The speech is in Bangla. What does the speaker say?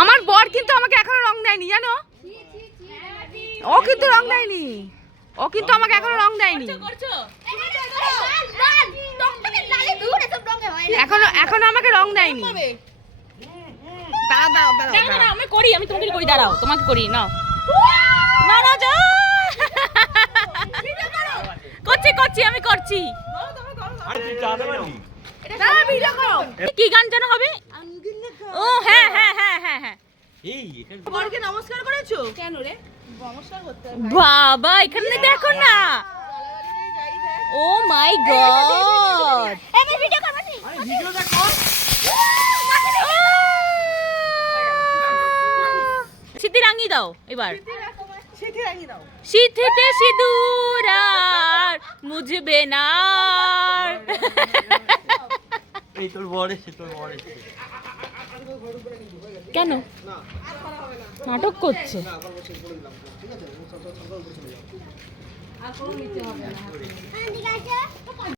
আমার বর কিন্তু আমাকে এখনো রং দেয়নি জানো, ও কিন্তু রং দেয়নি, ও কিন্তু আমাকে এখনো রং দেয়নি, এখনো আমাকে রং দেয়নি। আমি করি, আমি তোমাকে করি, দাঁড়াও তোমাকে করি না, না না যা করছি করছি আমি করছি। কি গান যেন হবে? ও হ্যাঁ হ্যাঁ হ্যাঁ হ্যাঁ হ্যাঁ। বরকে নমস্কার করেছো কেন রে? নমস্কার করতে হবে বাবা, এখানে দেখো না, ও মাই গড, আমি ভিডিও করব নি, আরে ভিডিও দেখো, সিদ্ধি রাঙিয়ে দাও এবার, সিদ্ধি রাঙিয়ে দাও, সিদ্ধিতে সিঁদুর আর মুজবে না। এই তোর বর এসে, তোর বর এসে। কেন নাটক করছে?